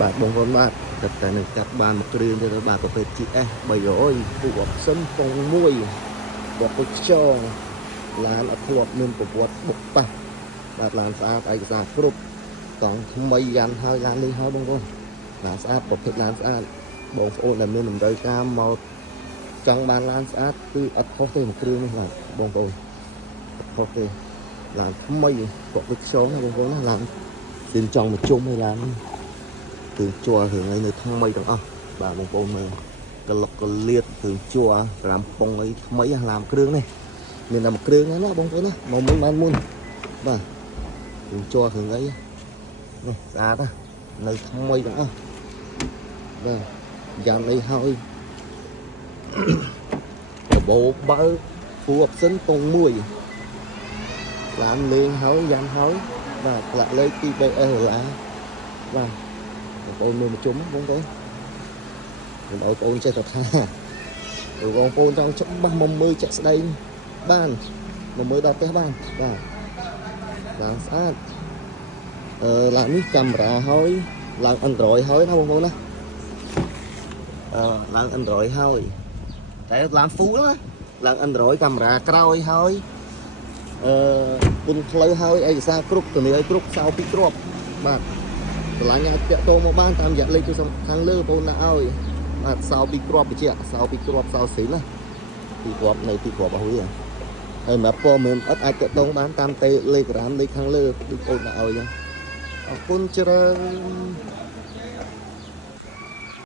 បាទបងប្អូនបាទតែនឹងកាត់បានមួយគ្រឿងទៅបាទប្រភេទ GS 300ពួកអបសិនពងមួយគាត់ទៅខ្យងឡានអត់ធ្លាប់មានប្រវត្តិបុកប៉ះបាទឡានស្អាតឯកសារគ្រប់កង់ថ្មីយ៉ាងហើយឡាននេះហើយបងប្អូនឡានស្អាតប្រភេទឡានស្អាតបងប្អូនដែលមានតម្រូវការមកចង់បានឡានស្អាតគឺអត់ខុសទេមួយគ្រឿងនេះបាទបងប្អូនអត់ខុសទេឡានថ្មីគាត់ទៅខ្យងណាបងប្អូនណាឡានស៊ីនចង់មកជុំឲ្យឡានគឺជួរឿងអីនៅថ្មីទាំងអស់បាទបងប្អូនមើលកលុកកលៀតគឺជួក្រាមពងអីថ្មីឡានគ្រឿងនេះមានតែមួយគ្រឿងណាបងប្អូនណាមកមិនបានមុនបាទគឺជួរឿងអីនេះស្អាតណានៅថ្មីទាំងអស់បាទយ៉ាងនេះហើយដបោបើពូអបសិនពងមួយឡានលេងហើយយ៉ាងហើយបាទផ្លាក់លេខ 2BS ឡាបាទបងប្អូនមើលមកជុំបងប្អូនបងប្អូនចេះតែថាបងប្អូនចង់ច្បាស់មកមើលចាក់ស្ដែងបានមកមើលដល់ផ្ទះបានបាទឡានស្អាតឡាននេះកាមេរ៉ាហើយឡើង Android ហើយណាបងប្អូនណាឡើង Android ហើយតែឡើង full ណាឡើង Android កាមេរ៉ាក្រោយហើយគុណផ្លូវហើយឯកសារគ្រប់ទំនាយគ្រប់សោពីគ្រាប់បាទឆ្លាញ់អាចតាក់ទងមកបានតាមរយៈលេខទូរស័ព្ទខាងលើបងប្អូនណាឲ្យបាទសោពីគ្រាប់បញ្ជាក់សោពីគ្រាប់សោស្រីណាពីគ្រាប់នៅទីគ្រាប់របស់វាហើយមកព័ត៌មានអត់អាចតាក់ទងបានតាម Telegram លេខខាងលើបងប្អូនណាឲ្យអរគុណច្រើន